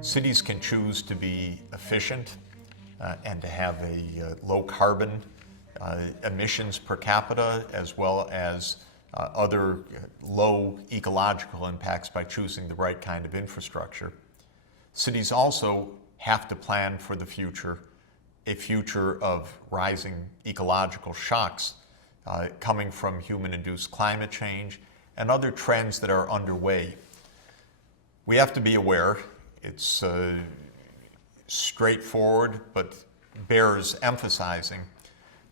Cities can choose to be efficient and to have a low carbon emissions per capita, as well as other low ecological impacts by choosing the right kind of infrastructure. Cities also have to plan for the future, a future of rising ecological shocks coming from human-induced climate change and other trends that are underway. We have to be aware. It's straightforward, but bears emphasizing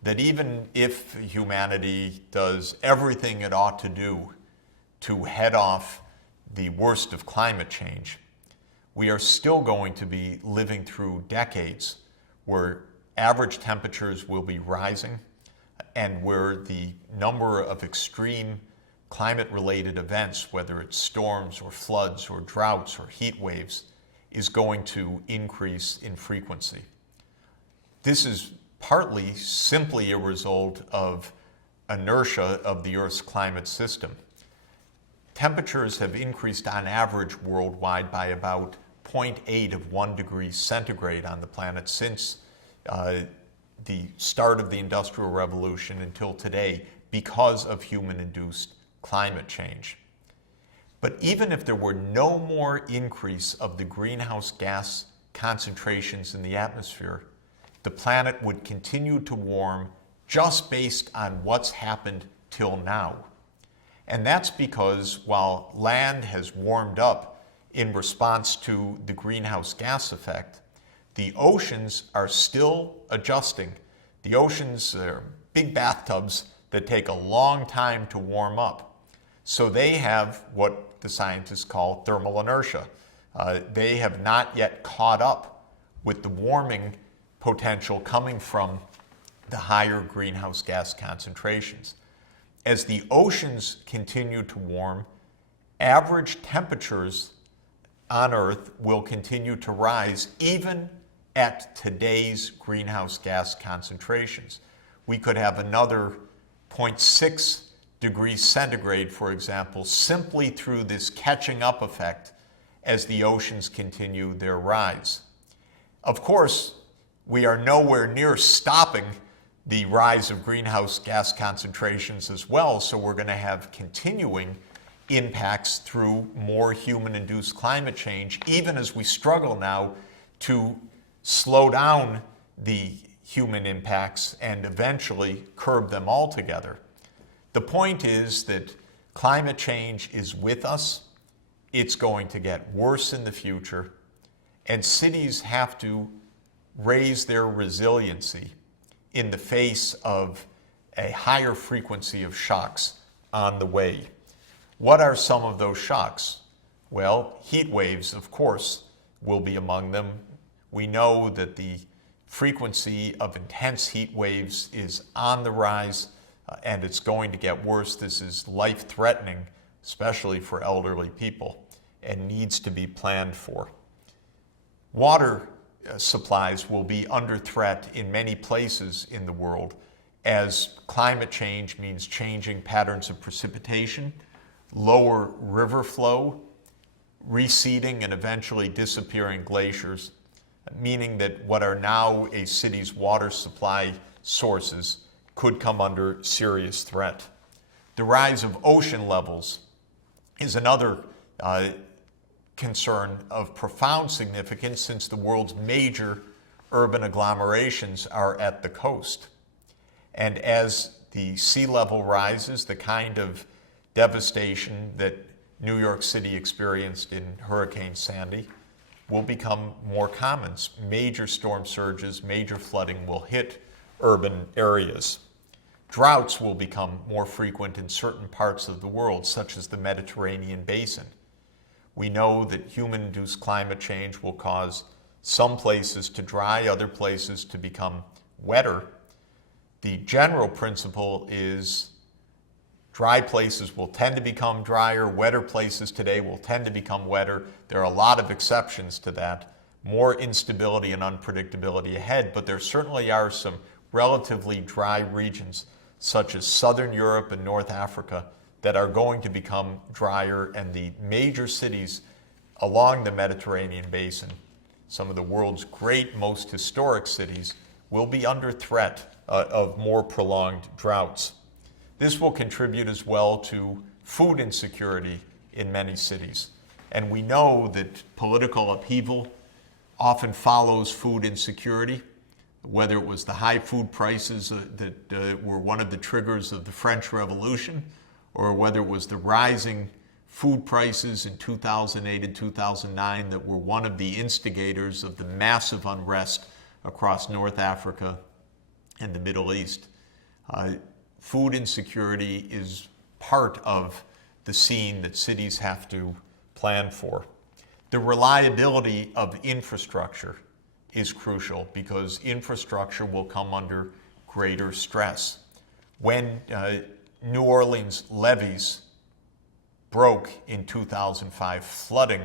that even if humanity does everything it ought to do to head off the worst of climate change, we are still going to be living through decades where average temperatures will be rising and where the number of extreme climate-related events, whether it's storms or floods or droughts or heat waves, is going to increase in frequency. This is partly simply a result of inertia of the Earth's climate system. Temperatures have increased on average worldwide by about 0.8 of 1 degree centigrade on the planet since the start of the Industrial Revolution until today because of human-induced climate change. But even if there were no more increase of the greenhouse gas concentrations in the atmosphere, the planet would continue to warm just based on what's happened till now. And that's because while land has warmed up in response to the greenhouse gas effect, the oceans are still adjusting. The oceans are big bathtubs that take a long time to warm up. So they have what the scientists call thermal inertia. They have not yet caught up with the warming potential coming from the higher greenhouse gas concentrations. As the oceans continue to warm, average temperatures on Earth will continue to rise even at today's greenhouse gas concentrations. We could have another 0.6 degrees centigrade, for example, simply through this catching up effect as the oceans continue their rise. Of course, we are nowhere near stopping the rise of greenhouse gas concentrations as well, so we're going to have continuing impacts through more human-induced climate change, even as we struggle now to slow down the human impacts and eventually curb them altogether. The point is that climate change is with us. It's going to get worse in the future, and cities have to raise their resiliency in the face of a higher frequency of shocks on the way. What are some of those shocks? Well, heat waves, of course, will be among them. We know that the frequency of intense heat waves is on the rise, and it's going to get worse. This is life-threatening, especially for elderly people, and needs to be planned for. Water supplies will be under threat in many places in the world as climate change means changing patterns of precipitation, lower river flow, receding and eventually disappearing glaciers, meaning that what are now a city's water supply sources could come under serious threat. The rise of ocean levels is another concern of profound significance since the world's major urban agglomerations are at the coast. And as the sea level rises, the kind of devastation that New York City experienced in Hurricane Sandy will become more common. Major storm surges, major flooding will hit urban areas. Droughts will become more frequent in certain parts of the world, such as the Mediterranean basin. We know that human-induced climate change will cause some places to dry, other places to become wetter. The general principle is dry places will tend to become drier, wetter places today will tend to become wetter. There are a lot of exceptions to that, more instability and unpredictability ahead, but there certainly are some relatively dry regions, such as Southern Europe and North Africa, that are going to become drier, and the major cities along the Mediterranean basin, some of the world's great, most historic cities, will be under threat of more prolonged droughts. This will contribute as well to food insecurity in many cities. And we know that political upheaval often follows food insecurity, whether it was the high food prices that were one of the triggers of the French Revolution, or whether it was the rising food prices in 2008 and 2009 that were one of the instigators of the massive unrest across North Africa and the Middle East. Food insecurity is part of the scene that cities have to plan for. The reliability of infrastructure is crucial because infrastructure will come under greater stress. When New Orleans levees broke in 2005, flooding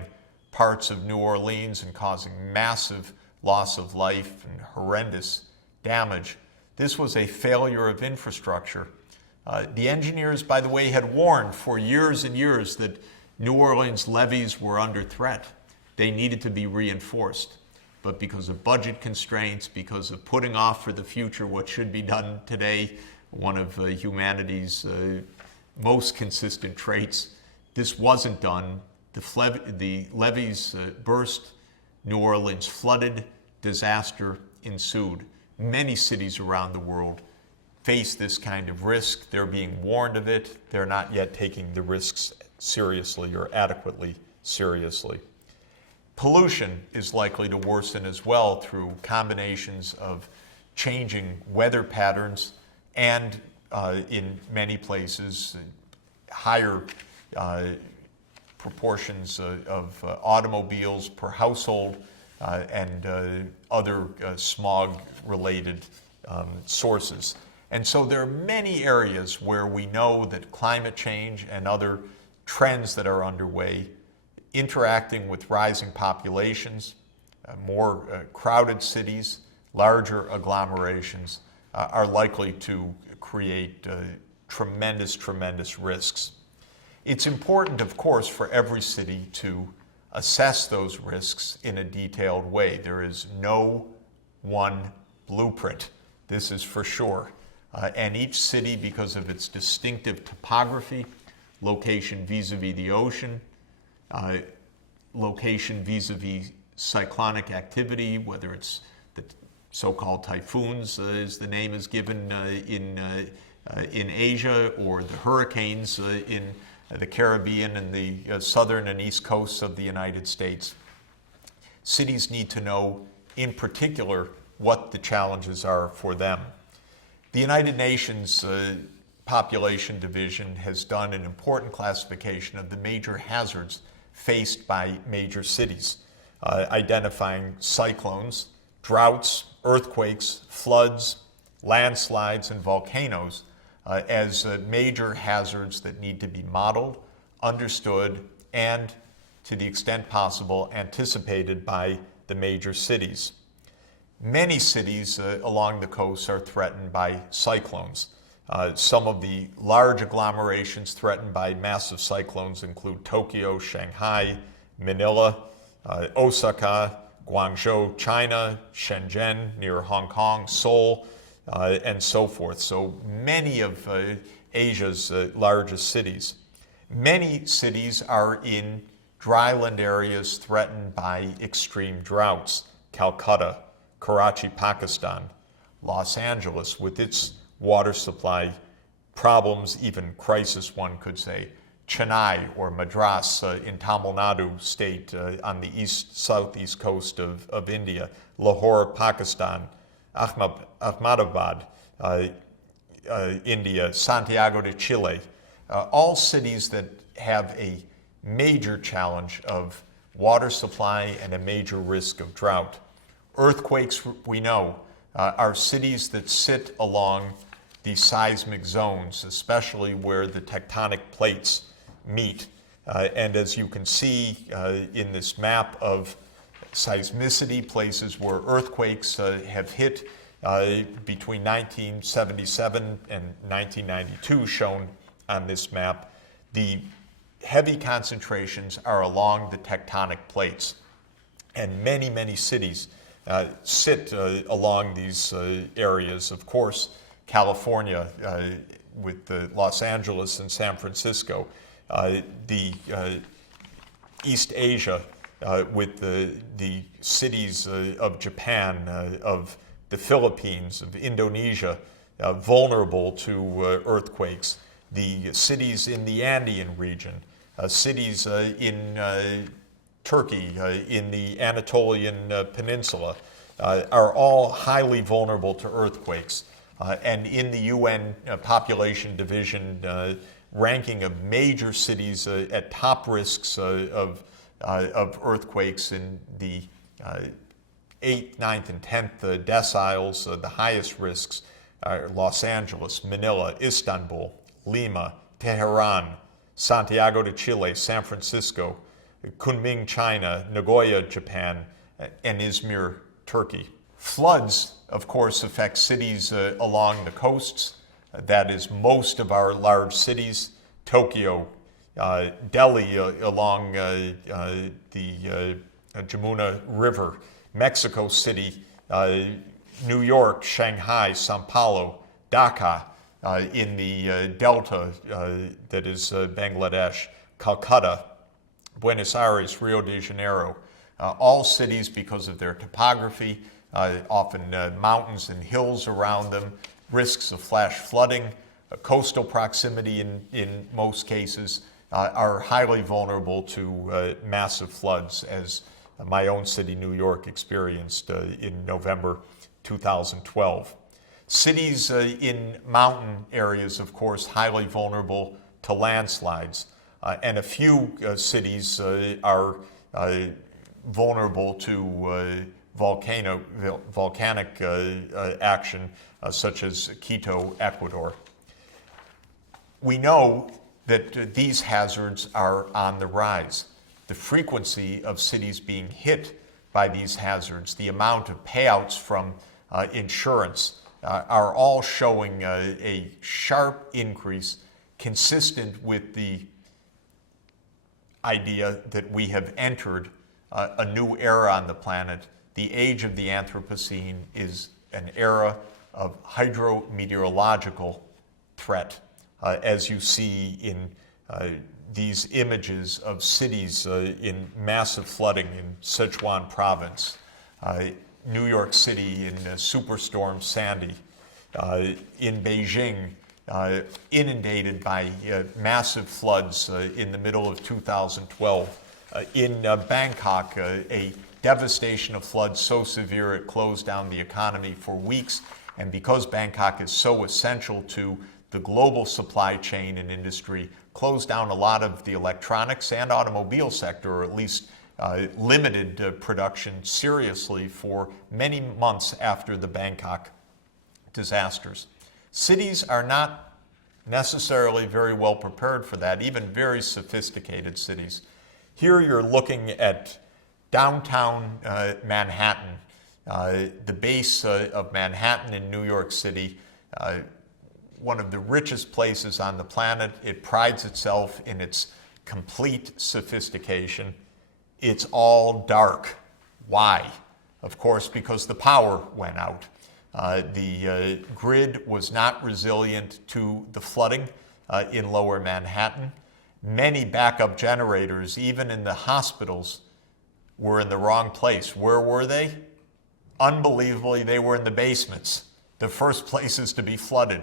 parts of New Orleans and causing massive loss of life and horrendous damage, this was a failure of infrastructure. The engineers, by the way, had warned for years and years that New Orleans levees were under threat. They needed to be reinforced. But because of budget constraints, because of putting off for the future what should be done today, one of humanity's most consistent traits, this wasn't done. The levees burst, New Orleans flooded, disaster ensued. Many cities around the world face this kind of risk. They're being warned of it. They're not yet taking the risks seriously or adequately seriously. Pollution is likely to worsen as well through combinations of changing weather patterns and, in many places, higher proportions of automobiles per household and other smog-related sources. And so there are many areas where we know that climate change and other trends that are underway, interacting with rising populations, more crowded cities, larger agglomerations, are likely to create tremendous risks. It's important, of course, for every city to assess those risks in a detailed way. There is no one blueprint, this is for sure. And each city, because of its distinctive topography, location vis-a-vis the ocean, location vis-a-vis cyclonic activity, whether it's the so-called typhoons, as the name is given in Asia, or the hurricanes in the Caribbean and the southern and east coasts of the United States. Cities need to know, in particular, what the challenges are for them. The United Nations Population Division has done an important classification of the major hazards faced by major cities, identifying cyclones, droughts, earthquakes, floods, landslides, and volcanoes as major hazards that need to be modeled, understood, and, to the extent possible, anticipated by the major cities. Many cities along the coast are threatened by cyclones. Some of the large agglomerations threatened by massive cyclones include Tokyo, Shanghai, Manila, Osaka, Guangzhou, China, Shenzhen near Hong Kong, Seoul, and so forth. So many of Asia's largest cities. Many cities are in dryland areas threatened by extreme droughts. Calcutta, Karachi, Pakistan, Los Angeles with its water supply problems, even crisis one could say, Chennai or Madras in Tamil Nadu state on the southeast coast of India, Lahore, Pakistan, Ahmedabad, India, Santiago de Chile, all cities that have a major challenge of water supply and a major risk of drought. Earthquakes, we know, are cities that sit along the seismic zones, especially where the tectonic plates meet. And as you can see in this map of seismicity, places where earthquakes have hit between 1977 and 1992, shown on this map, The heavy concentrations are along the tectonic plates, and many, many cities sit along these areas. Of course, California with Los Angeles and San Francisco, the East Asia with the cities of Japan, of the Philippines, of Indonesia, vulnerable to earthquakes, the cities in the Andean region, cities in Turkey, in the Anatolian Peninsula, are all highly vulnerable to earthquakes. And in the UN Population Division ranking of major cities at top risks of earthquakes in the 8th, 9th, and 10th deciles, the highest risks are Los Angeles, Manila, Istanbul, Lima, Tehran, Santiago de Chile, San Francisco, Kunming, China, Nagoya, Japan, and Izmir, Turkey. Floods, of course, affect cities along the coasts. That is most of our large cities. Tokyo, Delhi along the Jamuna River, Mexico City, New York, Shanghai, Sao Paulo, Dhaka in the delta that is Bangladesh, Calcutta, Buenos Aires, Rio de Janeiro. All cities, because of their topography, often mountains and hills around them, risks of flash flooding, coastal proximity in most cases, are highly vulnerable to massive floods, as my own city, New York, experienced in November 2012. Cities in mountain areas, of course, highly vulnerable to landslides, and a few cities are vulnerable to volcanic action, such as Quito, Ecuador. We know that these hazards are on the rise. The frequency of cities being hit by these hazards, the amount of payouts from insurance, are all showing a sharp increase consistent with the idea that we have entered a new era on the planet. The age of the Anthropocene is an era of hydrometeorological threat, as you see in these images of cities in massive flooding in Sichuan province, New York City in Superstorm Sandy, in Beijing, inundated by massive floods in the middle of 2012, in Bangkok, a devastation of floods so severe it closed down the economy for weeks, and because Bangkok is so essential to the global supply chain and industry, closed down a lot of the electronics and automobile sector, or at least limited production seriously for many months after the Bangkok disasters. Cities are not necessarily very well prepared for that, even very sophisticated cities. Here you're looking at downtown Manhattan, the base of Manhattan in New York City, one of the richest places on the planet. It prides itself in its complete sophistication. It's all dark. Why? Of course, because the power went out. The grid was not resilient to the flooding in lower Manhattan. Many backup generators, even in the hospitals, were in the wrong place. Where were they? Unbelievably, they were in the basements, the first places to be flooded.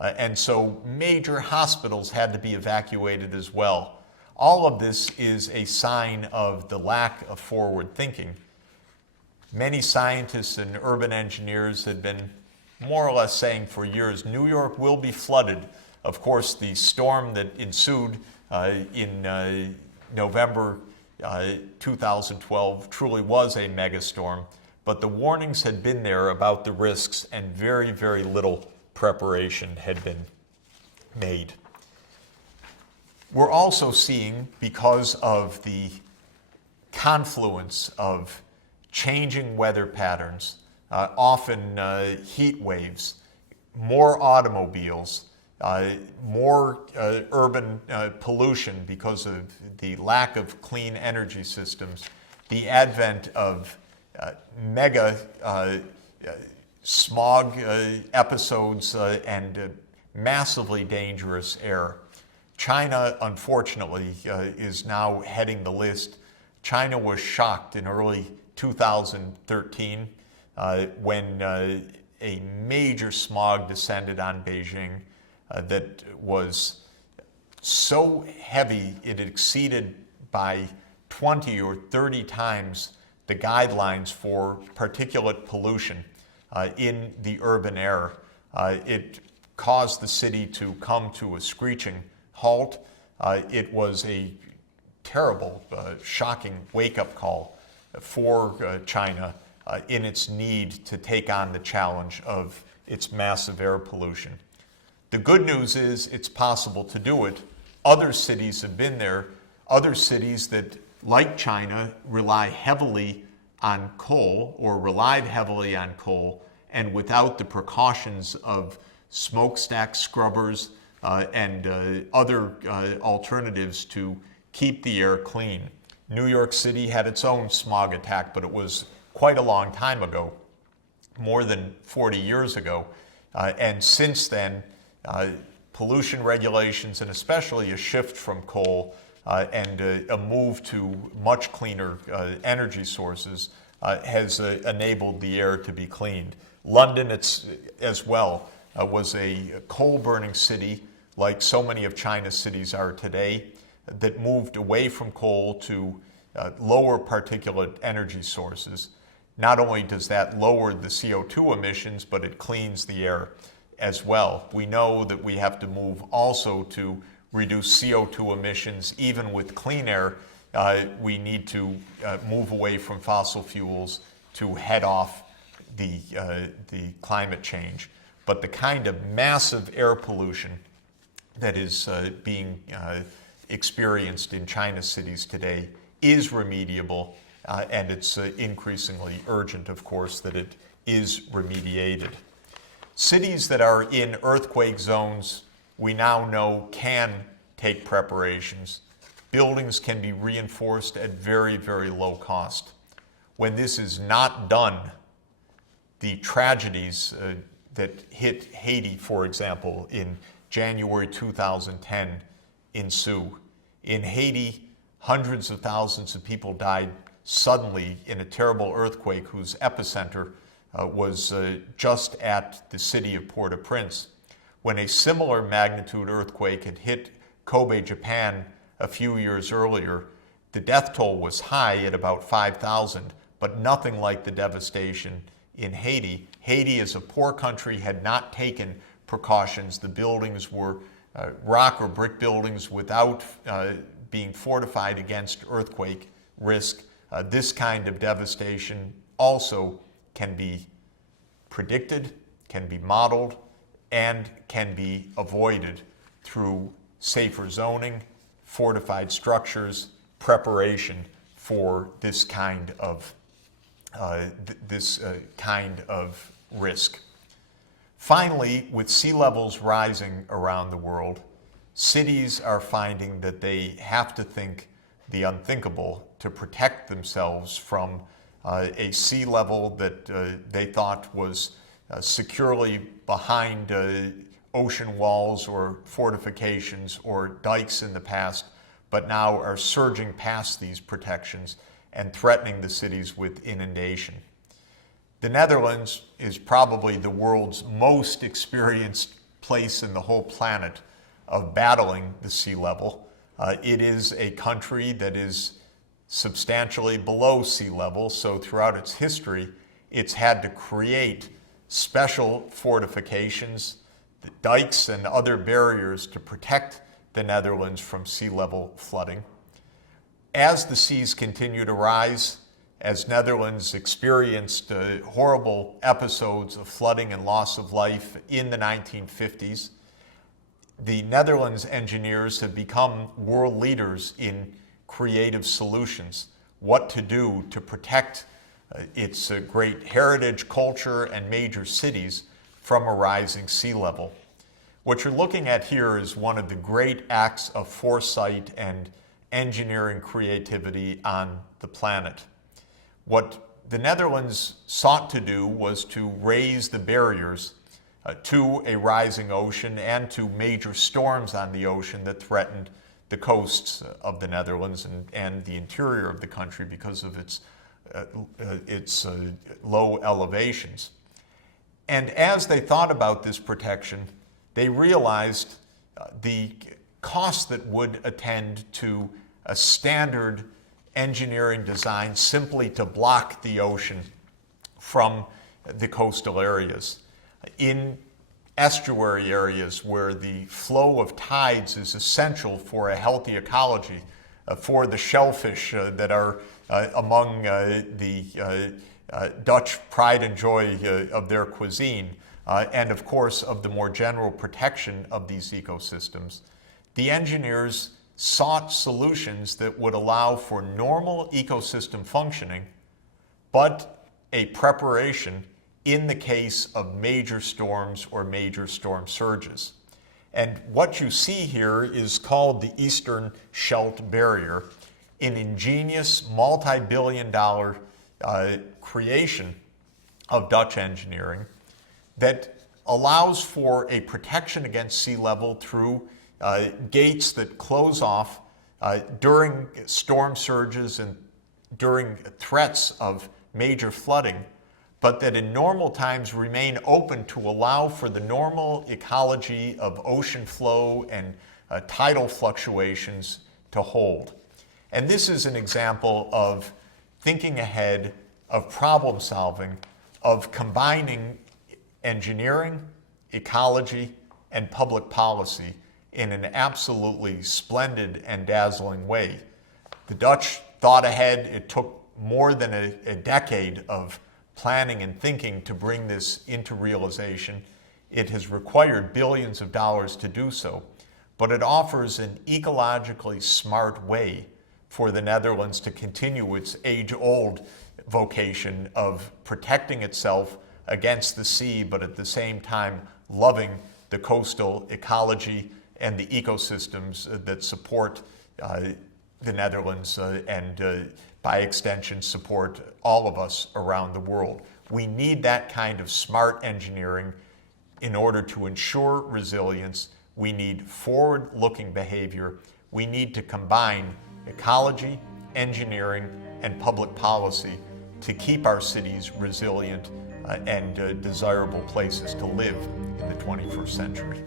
And so major hospitals had to be evacuated as well. All of this is a sign of the lack of forward thinking. Many scientists and urban engineers had been more or less saying for years, New York will be flooded. Of course, the storm that ensued in November 2012 truly was a megastorm, but the warnings had been there about the risks, and very, very little preparation had been made. We're also seeing, because of the confluence of changing weather patterns, often heat waves, more automobiles, more urban pollution because of the lack of clean energy systems, the advent of mega smog episodes and massively dangerous air. China, unfortunately, is now heading the list. China was shocked in early 2013 when a major smog descended on Beijing that was so heavy it exceeded by 20 or 30 times the guidelines for particulate pollution in the urban air. It caused the city to come to a screeching halt. It was a terrible, shocking wake-up call for China in its need to take on the challenge of its massive air pollution. The good news is it's possible to do it. Other cities have been there. Other cities that, like China, rely heavily on coal or relied heavily on coal, and without the precautions of smokestack scrubbers and other alternatives to keep the air clean. New York City had its own smog attack, but it was quite a long time ago, more than 40 years ago. And since then, pollution regulations, and especially a shift from coal and a move to much cleaner energy sources has enabled the air to be cleaned. London, as well, was a coal-burning city, like so many of China's cities are today, that moved away from coal to lower particulate energy sources. Not only does that lower the CO2 emissions, but it cleans the air as well. We know that we have to move also to reduce CO2 emissions. Even with clean air, we need to move away from fossil fuels to head off the climate change. But the kind of massive air pollution that is being experienced in China's cities today is remediable, and it's increasingly urgent, of course, that it is remediated. Cities that are in earthquake zones, we now know, can take preparations. Buildings can be reinforced at very, very low cost. When this is not done, the tragedies that hit Haiti, for example, in January 2010 ensue. In Haiti, hundreds of thousands of people died suddenly in a terrible earthquake whose epicenter was just at the city of Port-au-Prince. When a similar magnitude earthquake had hit Kobe, Japan, a few years earlier, the death toll was high at about 5,000, but nothing like the devastation in Haiti. Haiti, as a poor country, had not taken precautions. The buildings were rock or brick buildings without being fortified against earthquake risk. This kind of devastation also can be predicted, can be modeled, and can be avoided through safer zoning, fortified structures, preparation for this kind of risk. Finally, with sea levels rising around the world, cities are finding that they have to think the unthinkable to protect themselves from a sea level that they thought was securely behind ocean walls or fortifications or dikes in the past, but now are surging past these protections and threatening the cities with inundation. The Netherlands is probably the world's most experienced place in the whole planet of battling the sea level. It is a country that is substantially below sea level, so throughout its history, it's had to create special fortifications, the dikes and other barriers to protect the Netherlands from sea level flooding. As the seas continue to rise, as Netherlands experienced horrible episodes of flooding and loss of life in the 1950s, the Netherlands engineers have become world leaders in creative solutions, what to do to protect its great heritage, culture, and major cities from a rising sea level. What you're looking at here is one of the great acts of foresight and engineering creativity on the planet. What the Netherlands sought to do was to raise the barriers to a rising ocean and to major storms on the ocean that threatened the coasts of the Netherlands and the interior of the country because of its low elevations. And as they thought about this protection, they realized the costs that would attend to a standard engineering design simply to block the ocean from the coastal areas. In estuary areas where the flow of tides is essential for a healthy ecology, for the shellfish that are among the Dutch pride and joy of their cuisine, and of course of the more general protection of these ecosystems, the engineers sought solutions that would allow for normal ecosystem functioning, but a preparation in the case of major storms or major storm surges. And what you see here is called the Eastern Scheldt Barrier, an ingenious multi-billion-dollar creation of Dutch engineering that allows for a protection against sea level through gates that close off during storm surges and during threats of major flooding, but that in normal times remain open to allow for the normal ecology of ocean flow and tidal fluctuations to hold. And this is an example of thinking ahead, of problem solving, of combining engineering, ecology, and public policy in an absolutely splendid and dazzling way. The Dutch thought ahead. It took more than a decade of planning and thinking to bring this into realization. It has required billions of dollars to do so, but it offers an ecologically smart way for the Netherlands to continue its age-old vocation of protecting itself against the sea, but at the same time loving the coastal ecology and the ecosystems that support the Netherlands and by extension support all of us around the world. We need that kind of smart engineering in order to ensure resilience. We need forward-looking behavior. We need to combine ecology, engineering, and public policy to keep our cities resilient and desirable places to live in the 21st century.